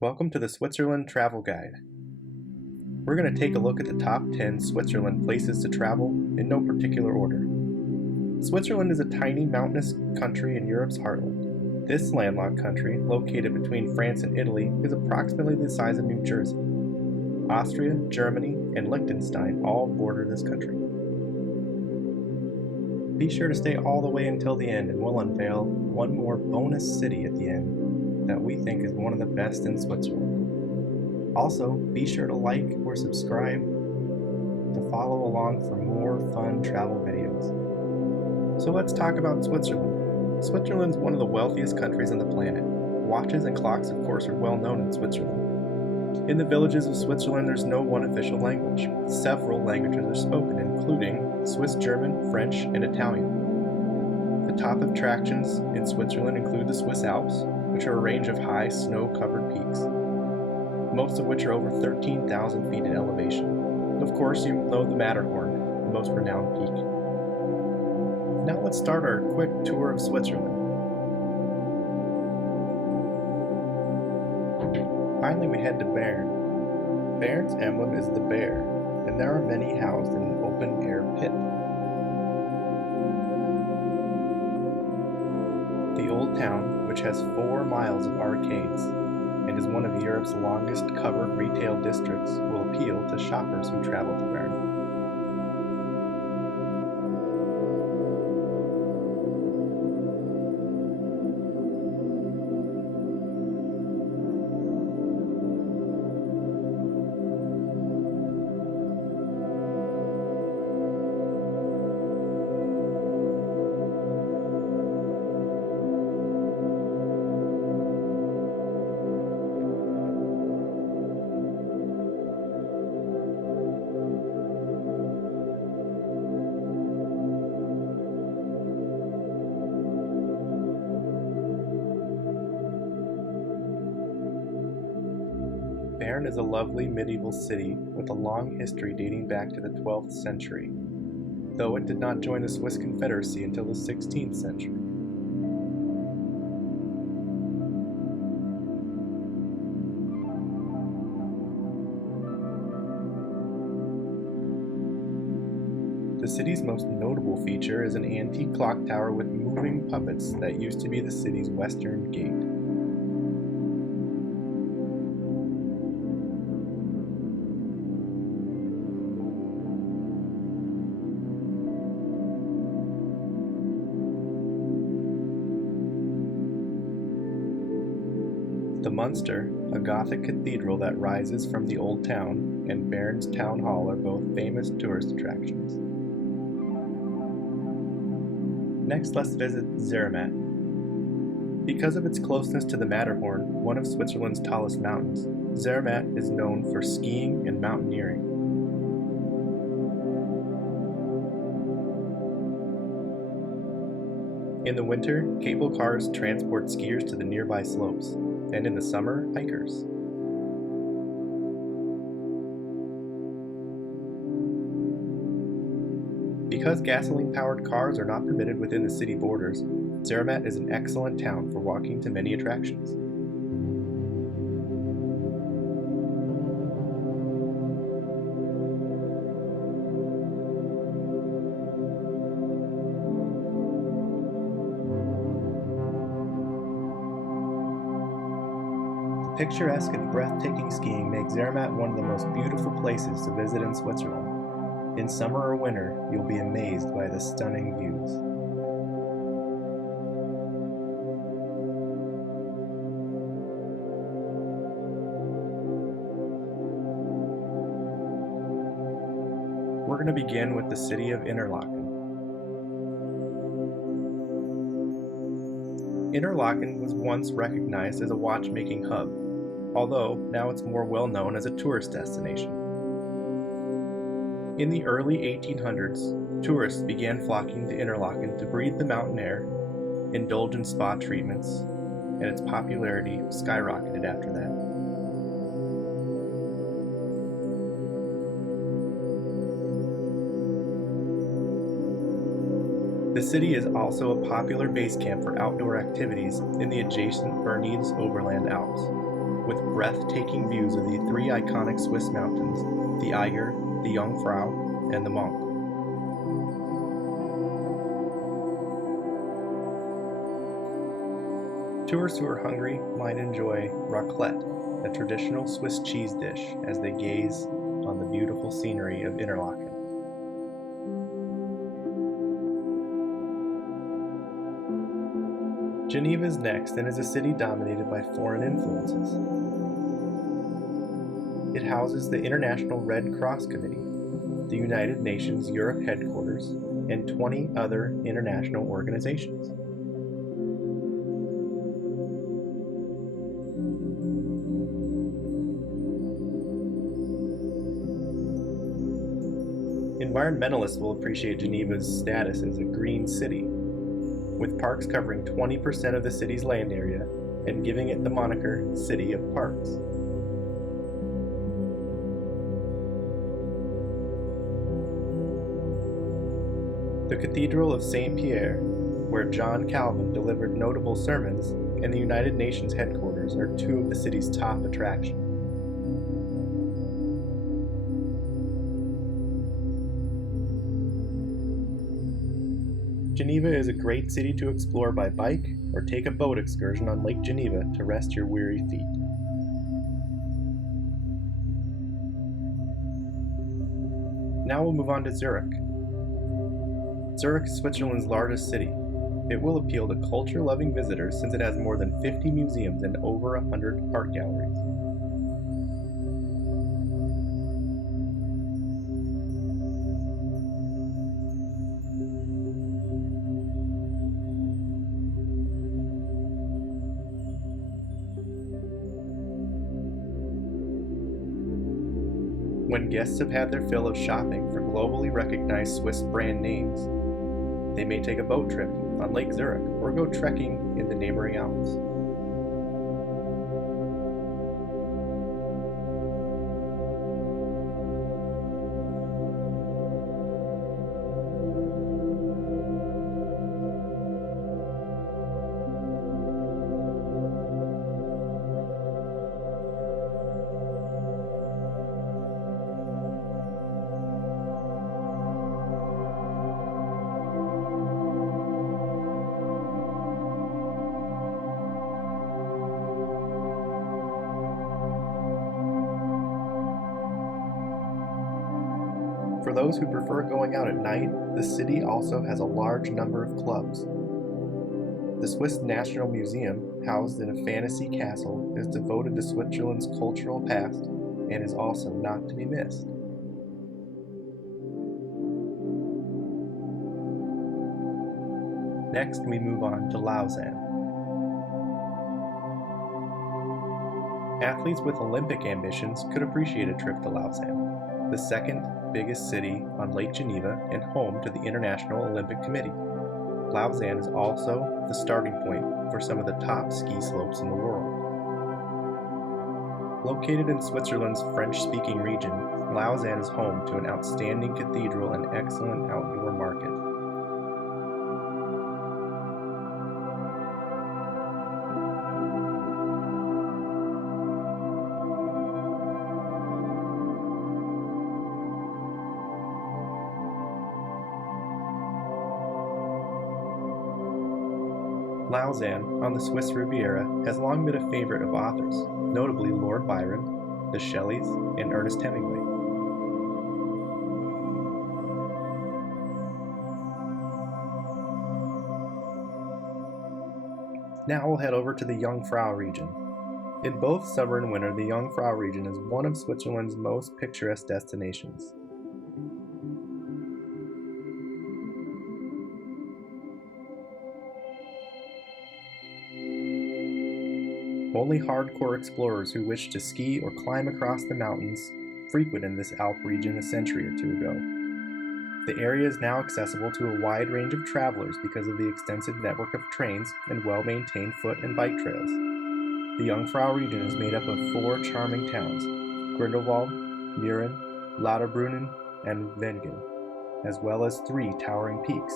Welcome to the Switzerland Travel Guide. We're going to take a look at the top 10 Switzerland places to travel in no particular order. Switzerland is a tiny mountainous country in Europe's heartland. This landlocked country, located between France and Italy, is approximately the size of New Jersey. Austria, Germany, and Liechtenstein all border this country. Be sure to stay all the way until the end and we'll unveil one more bonus city at the end that we think is one of the best in Switzerland. Also, be sure to like or subscribe to follow along for more fun travel videos. So let's talk about Switzerland. Switzerland's one of the wealthiest countries on the planet. Watches and clocks, of course, are well known in Switzerland. In the villages of Switzerland, there's no one official language. Several languages are spoken, including Swiss German, French, and Italian. The top attractions in Switzerland include the Swiss Alps, which are a range of high, snow-covered peaks, most of which are over 13,000 feet in elevation. Of course, you know the Matterhorn, the most renowned peak. Now let's start our quick tour of Switzerland. Finally, we head to Bern. Bern's emblem is the bear, and there are many housed in an open-air pit. The Old Town, which has 4 miles of arcades and is one of Europe's longest covered retail districts, will appeal to shoppers who travel to Bern. Bern is a lovely medieval city with a long history dating back to the 12th century, though it did not join the Swiss Confederacy until the 16th century. The city's most notable feature is an antique clock tower with moving puppets that used to be the city's western gate. The Munster, a Gothic cathedral that rises from the Old Town, and Bern's Town Hall are both famous tourist attractions. Next, let's visit Zermatt. Because of its closeness to the Matterhorn, one of Switzerland's tallest mountains, Zermatt is known for skiing and mountaineering. In the winter, cable cars transport skiers to the nearby slopes, and in the summer, hikers. Because gasoline-powered cars are not permitted within the city borders, Zermatt is an excellent town for walking to many attractions. Picturesque and breathtaking skiing makes Zermatt one of the most beautiful places to visit in Switzerland. In summer or winter, you'll be amazed by the stunning views. We're going to begin with the city of Interlaken. Interlaken was once recognized as a watchmaking hub, although now it's more well known as a tourist destination. In the early 1800s, tourists began flocking to Interlaken to breathe the mountain air, indulge in spa treatments, and its popularity skyrocketed after that. The city is also a popular base camp for outdoor activities in the adjacent Bernese Oberland Alps. with breathtaking views of the three iconic Swiss mountains, the Eiger, the Jungfrau, and the Monk. Tourists who are hungry might enjoy raclette, a traditional Swiss cheese dish, as they gaze on the beautiful scenery of Interlaken. Geneva is next and is a city dominated by foreign influences. It houses the International Red Cross Committee, the United Nations Europe headquarters, and 20 other international organizations. Environmentalists will appreciate Geneva's status as a green city, with parks covering 20% of the city's land area and giving it the moniker City of Parks. The Cathedral of Saint Pierre, where John Calvin delivered notable sermons, and the United Nations headquarters are two of the city's top attractions. Geneva is a great city to explore by bike or take a boat excursion on Lake Geneva to rest your weary feet. Now we'll move on to Zurich. Zurich is Switzerland's largest city. It will appeal to culture-loving visitors since it has more than 50 museums and over 100 art galleries. When guests have had their fill of shopping for globally recognized Swiss brand names, they may take a boat trip on Lake Zurich or go trekking in the neighboring Alps. For those who prefer going out at night, the city also has a large number of clubs. The Swiss National Museum, housed in a fantasy castle, is devoted to Switzerland's cultural past and is also not to be missed. Next, we move on to Lausanne. Athletes with Olympic ambitions could appreciate a trip to Lausanne, the second biggest city on Lake Geneva and home to the International Olympic Committee. Lausanne is also the starting point for some of the top ski slopes in the world. Located in Switzerland's French-speaking region, Lausanne is home to an outstanding cathedral and excellent outdoor market. Lausanne, on the Swiss Riviera, has long been a favorite of authors, notably Lord Byron, the Shelleys, and Ernest Hemingway. Now we'll head over to the Jungfrau Region. In both summer and winter, the Jungfrau Region is one of Switzerland's most picturesque destinations. Only hardcore explorers who wish to ski or climb across the mountains frequented this Alp region a century or two ago. The area is now accessible to a wide range of travelers because of the extensive network of trains and well-maintained foot and bike trails. The Jungfrau region is made up of 4 charming towns, Grindelwald, Mürren, Lauterbrunnen, and Wengen, as well as 3 towering peaks.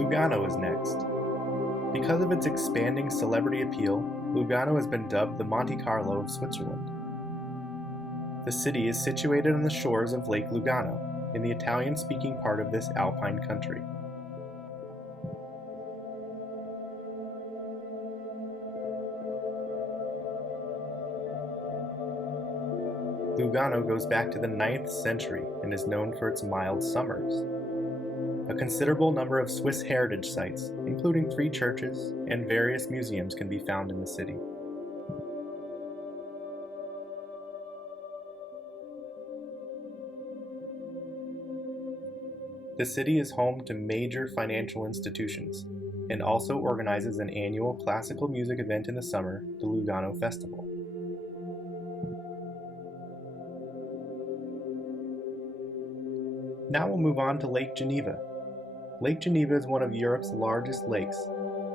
Lugano is next. Because of its expanding celebrity appeal, Lugano has been dubbed the Monte Carlo of Switzerland. The city is situated on the shores of Lake Lugano, in the Italian-speaking part of this alpine country. Lugano goes back to the 9th century and is known for its mild summers. A considerable number of Swiss heritage sites, including 3 churches and various museums, can be found in the city. The city is home to major financial institutions and also organizes an annual classical music event in the summer, the Lugano Festival. Now we'll move on to Lake Geneva. Lake Geneva is one of Europe's largest lakes.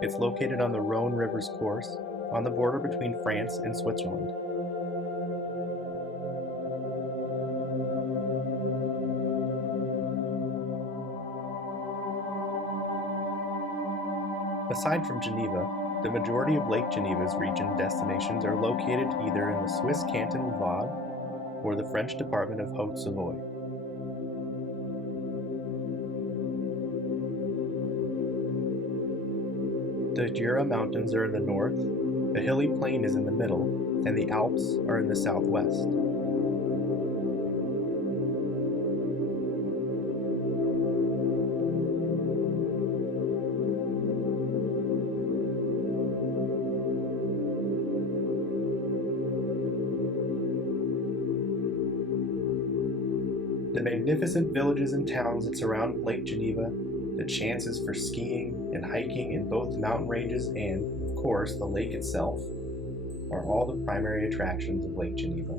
It's located on the Rhone River's course, on the border between France and Switzerland. Aside from Geneva, the majority of Lake Geneva's region destinations are located either in the Swiss canton of Vaud or the French department of Haute-Savoie. The Jura Mountains are in the north, the hilly plain is in the middle, and the Alps are in the southwest. The magnificent villages and towns that surround Lake Geneva, the chances for skiing and hiking in both mountain ranges and, of course, the lake itself, are all the primary attractions of Lake Geneva.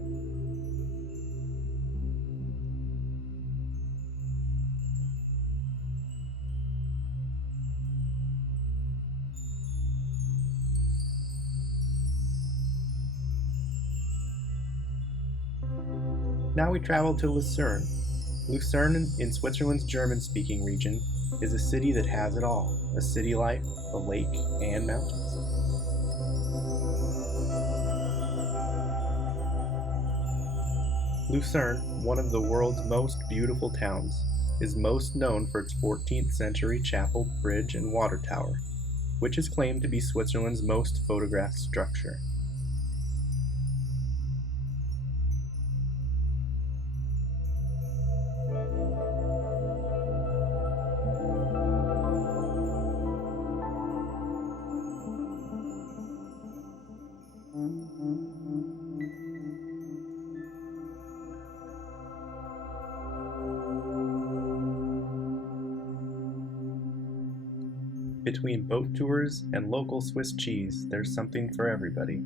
Now we travel to Lucerne. Lucerne, in Switzerland's German-speaking region, is a city that has it all: a city life, a lake, and mountains. Lucerne, one of the world's most beautiful towns, is most known for its 14th century chapel, bridge, and water tower, which is claimed to be Switzerland's most photographed structure. Between boat tours and local Swiss cheese, there's something for everybody.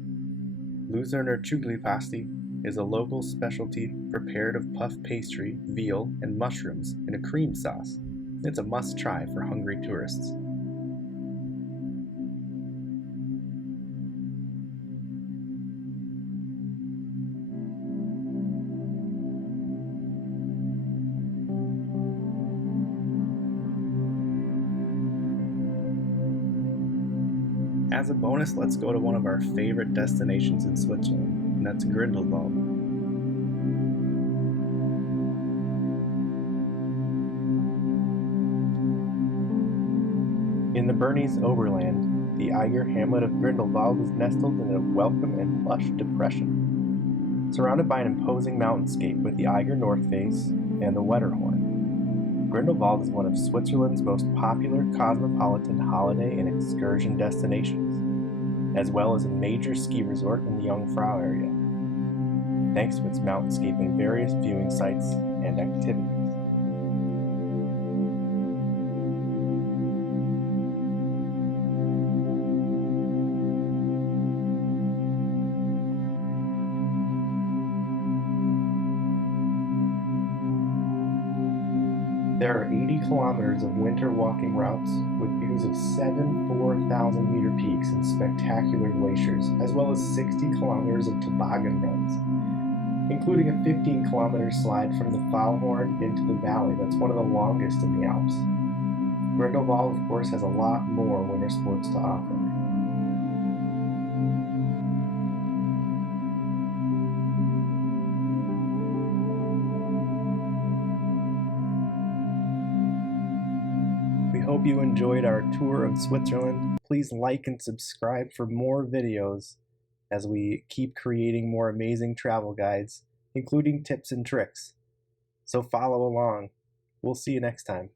Luzerner Chüglipasti is a local specialty prepared of puff pastry, veal, and mushrooms in a cream sauce. It's a must-try for hungry tourists. As a bonus, let's go to one of our favorite destinations in Switzerland, and that's Grindelwald. In the Bernese Oberland, the Eiger hamlet of Grindelwald is nestled in a welcome and lush depression, surrounded by an imposing mountainscape with the Eiger North Face and the Wetterhorn. Grindelwald is one of Switzerland's most popular cosmopolitan holiday and excursion destinations, as well as a major ski resort in the Jungfrau area, thanks to its mountainscape and various viewing sites and activities. There are 80 kilometers of winter walking routes with views of 7 4,000-meter peaks and spectacular glaciers, as well as 60 kilometers of toboggan runs, including a 15-kilometer slide from the Faulhorn into the valley that's one of the longest in the Alps. Grindelwald, of course, has a lot more winter sports to offer. We hope you enjoyed our tour of Switzerland. Please like and subscribe for more videos as we keep creating more amazing travel guides, including tips and tricks. So follow along. We'll see you next time.